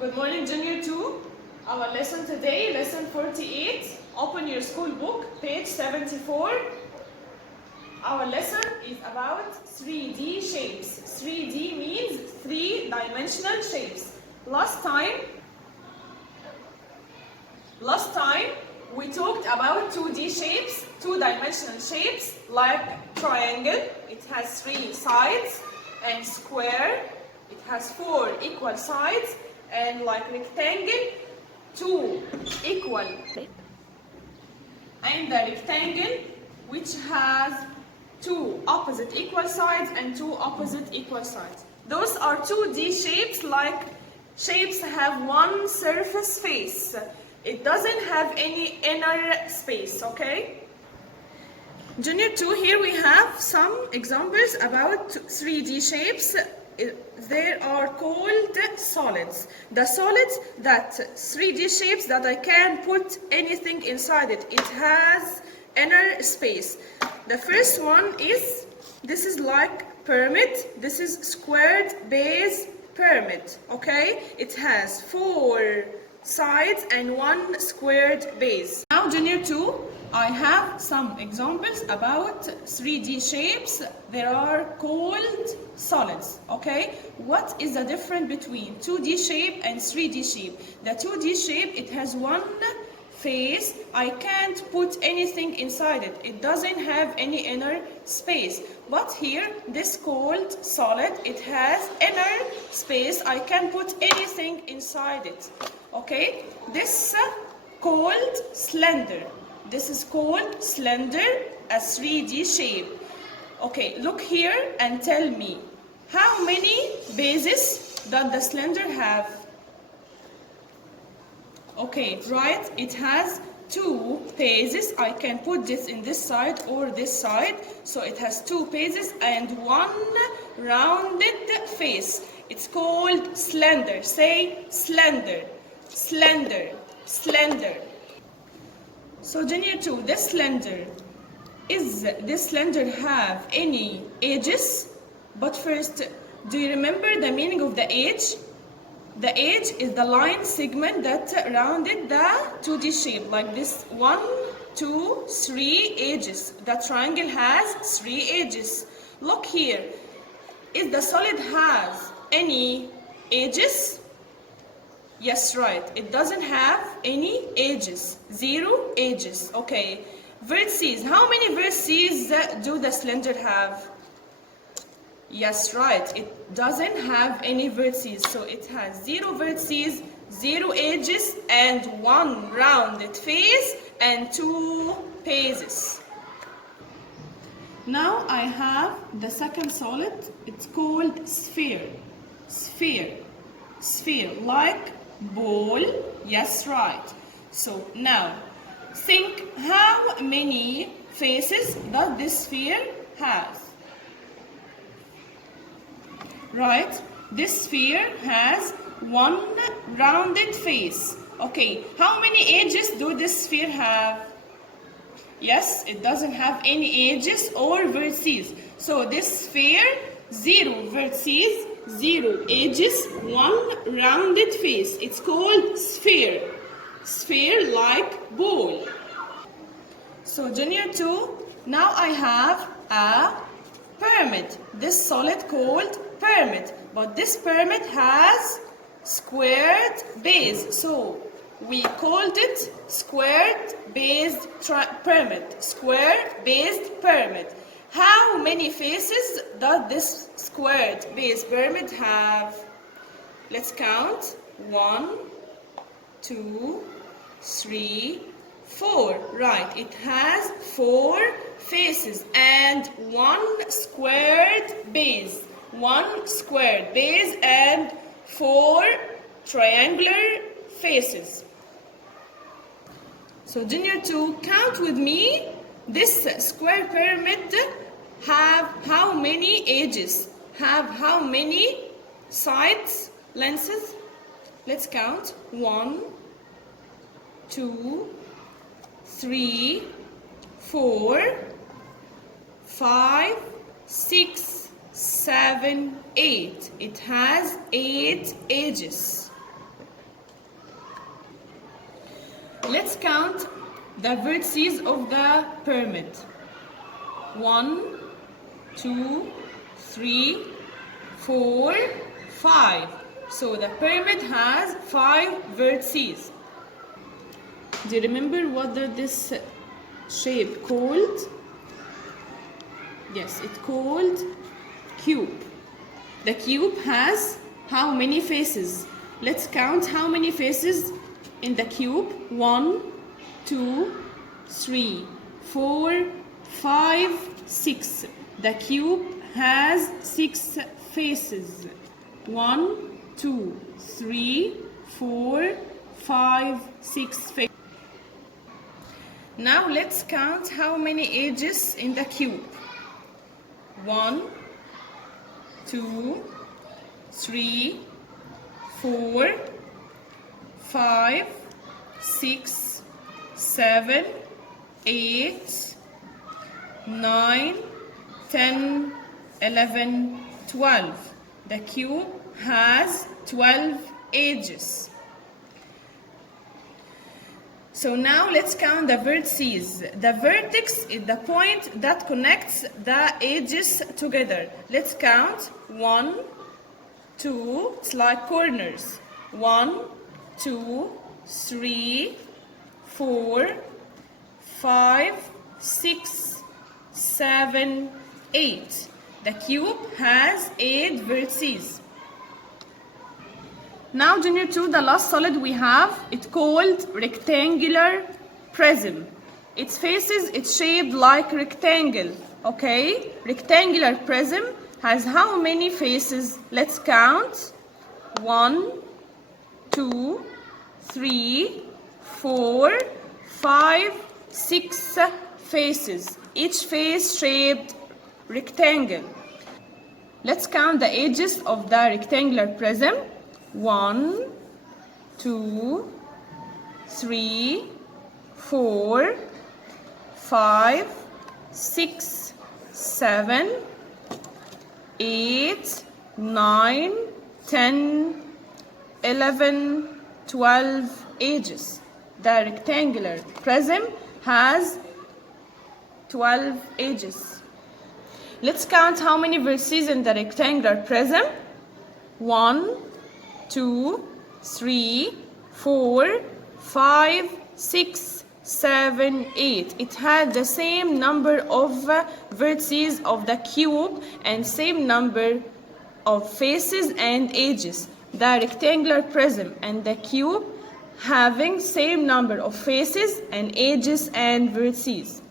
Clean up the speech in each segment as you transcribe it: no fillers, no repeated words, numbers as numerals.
Good morning, Junior 2. Our lesson today, lesson 48. Open your school book, page 74. Our lesson is about 3D shapes. 3D means three-dimensional shapes. Last time, we talked about 2D shapes, two-dimensional shapes like triangle. It has 3 sides, and square. It has 4 equal sides. And like rectangle, 2 equal, and the rectangle which has 2 opposite equal sides and 2 opposite equal sides. Those are 2D shapes, like shapes have one surface face. It doesn't have any inner space, okay? Junior 2, here we have some examples about 3D shapes. They are called solids. The solids, that 3D shapes that I can put anything inside it. It has inner space. The first one is, this is like pyramid. This is squared base pyramid, okay? It has 4 sides and 1 squared base. Now, Junior 2, I have some examples about 3D shapes. They are called solids, okay? What is the difference between 2D shape and 3D shape? The 2D shape, it has one face. I can't put anything inside it. It doesn't have any inner space. But here, this called solid, it has inner space. I can put anything inside it, okay? This called slender. This is called slender, a 3D shape. Okay, look here and tell me, how many bases does the slender have? Okay, right, it has 2 bases. I can put this in this side or this side. So it has 2 bases and 1 rounded face. It's called slender. Say slender, slender, slender. So Junior 2, this slender, is this slender have any edges? But first, do you remember the meaning of the edge? The edge is the line segment that rounded the 2D shape, like this 1, 2, 3 edges. The triangle has 3 edges. Look here, is the solid has any edges? Yes, right. It doesn't have any edges. 0 edges. Okay. Vertices. How many vertices do the slender have? Yes, right. It doesn't have any vertices. So it has 0 vertices, 0 edges, and 1 rounded face and 2 bases. Now I have the second solid. It's called sphere. Sphere. Sphere. Like ball. Yes, right. So now think, how many faces does this sphere have? Right, this sphere has 1 rounded face. Okay, how many edges do this sphere have? Yes, it doesn't have any edges or vertices. So this sphere, 0 vertices, 0 edges, 1 rounded face. It's called sphere. Sphere like ball. So Junior 2, now I have a pyramid. This solid called pyramid. But this pyramid has squared base. So we called it squared based pyramid. Square based pyramid. How many faces does this squared base pyramid have? Let's count. 1, 2, 3, 4. Right, it has 4 faces and 1 squared base. 1 squared base and 4 triangular faces. So Junior 2, count with me. This square pyramid have how many edges? Have how many sides, lenses? Let's count. 1, 2, 3, 4, 5, 6, 7, 8. It has 8 edges. Let's count the vertices of the pyramid. 1, 2, 3, 4, 5. So the pyramid has 5 vertices. Do you remember what this shape called? Yes, it's called cube. The cube has how many faces? Let's count how many faces in the cube. 1, 2, 3, 4, 5, 6. The cube has 6 faces. 1, 2, 3, 4, 5, 6 faces. Now let's count how many edges in the cube. 1, 2, 3, 4, 5, 6, 7, 8, 9, 10, 11, 12. The cube has 12 edges. So now let's count the vertices. The vertex is the point that connects the edges together. Let's count. 1, 2, it's like corners. 1, 2, 3, 4, 5, 6, 7, 8. The cube has 8 vertices. Now, Junior 2, the last solid we have, it's called rectangular prism. Its faces, it's shaped like rectangle, okay? Rectangular prism has how many faces? Let's count. 1, 2, 3, 4, 5, 6 faces. Each face shaped rectangle. Let's count the edges of the rectangular prism. 1, 2, 3, 4, 5, 6, 7, 8, 9, 10, 11, 12 edges. The rectangular prism has 12 edges. Let's count how many vertices in the rectangular prism. 1, 2, 3, 4, 5, 6, 7, 8. It had the same number of vertices of the cube and same number of faces and edges. The rectangular prism and the cube having same number of faces and edges and vertices.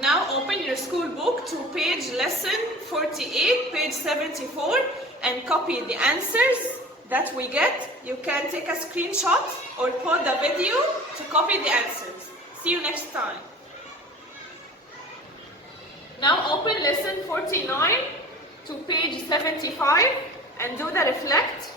Now open your school book to page lesson 48, page 74, and copy the answers that we get. You can take a screenshot or pause the video to copy the answers. See you next time. Now open lesson 49 to page 75 and do the reflect.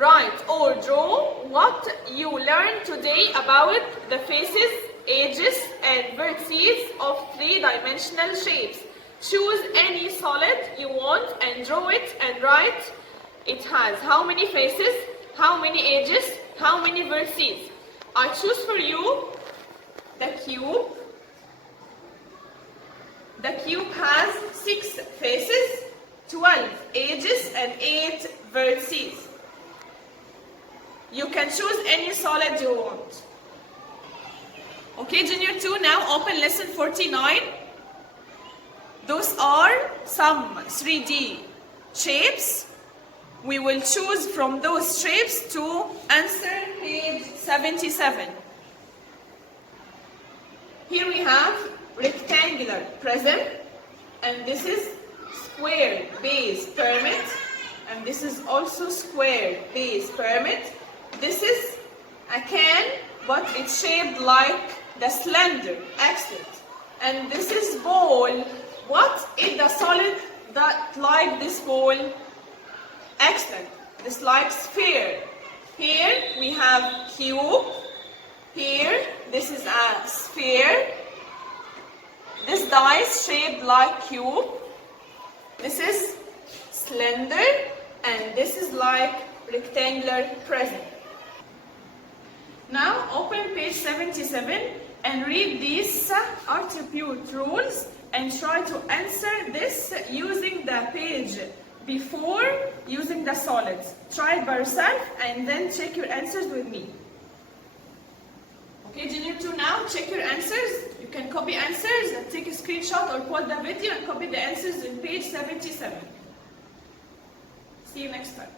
Write or draw what you learned today about the faces, edges, and vertices of three-dimensional shapes. Choose any solid you want and draw it and write it has how many faces, how many edges, how many vertices. I choose for you the cube. The cube has 6 faces, 12 edges, and 8 vertices. You can choose any solid you want. Okay, Junior 2, now open lesson 49. Those are some 3D shapes. We will choose from those shapes to answer page 77. Here we have rectangular prism, and this is square base pyramid, and this is also square base pyramid. This is a can, but it's shaped like the slender. Excellent. And this is ball. What is the solid that like this ball? Excellent. This like sphere. Here we have cube. Here this is a sphere. This dice shaped like cube. This is slender, and this is like rectangular prism. Now open page 77 and read these attribute rules and try to answer this using the page before using the solids. Try it by yourself and then check your answers with me. Okay, JR2 now, check your answers. You can copy answers, take a screenshot or pause the video and copy the answers in page 77. See you next time.